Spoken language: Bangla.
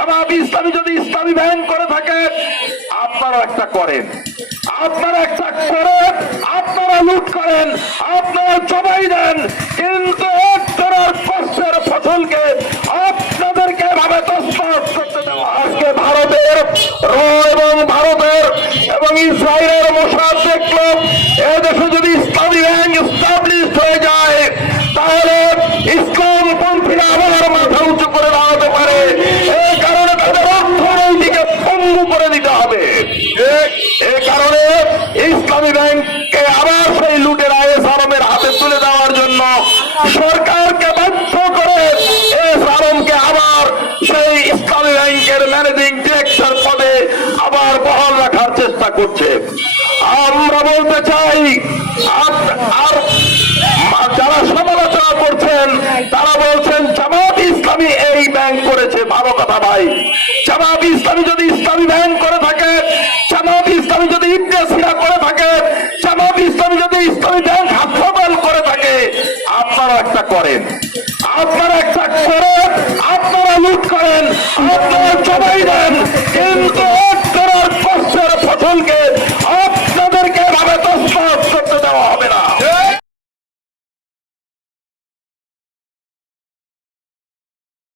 জামাত ইসলামী যদি ইসলামী ব্যাংক করে থাকে, আপনারা একটা করেন, আপনারা একটা করেন, আপনারা লুট করেন, আপনারা জবাই দেন, কিন্তু একজনের কষ্টের ফসলকে আপনাদেরকে ভাবে তছনছ করতে দেওয়া। আজকে ভারতের এবং ইসরায়েলের মোসাদ দেখলো এদেশে যদি ইসলামী ব্যাংক এস্টাবলিশ হয়ে যায়, তাহলে ইসলামপন্থীরা আবার মাথা উঁচু করে দাঁড়াতে পারে। এই কারণে তাদের অর্থনৈতিকে পঙ্গু করে দিতে হবে। এই কারণে ইসলামী ব্যাংককে আবার সেই লুটের আইএস আলমের হাতে তুলে দেওয়ার জন্য সরকারকে বাধ্য করে এস আলমকে আবার সেই ইসলামী ব্যাংকের ম্যানেজিং ডিরেক্টর পদে আবার বহাল রাখার চেষ্টা করছে। আমরা বলতে চাই, আর যারা সমালোচনা করছেন তারা বলছেন জামাত ইসলামী এই ব্যাংক করেছে। ভালো কথা ভাই, জামাত ইসলামী যদি ইসলামী ব্যাংক করে থাকে, জামাত ইসলামী যদি ইবনে সিনা করে থাকে, জামাত ইসলামী যদি ইসলামী ব্যাংক হাসপাতাল করে থাকে, আপনারা একটা করেন, আপনারা একটা করেন, আপনারা লুট করেন, আপনারা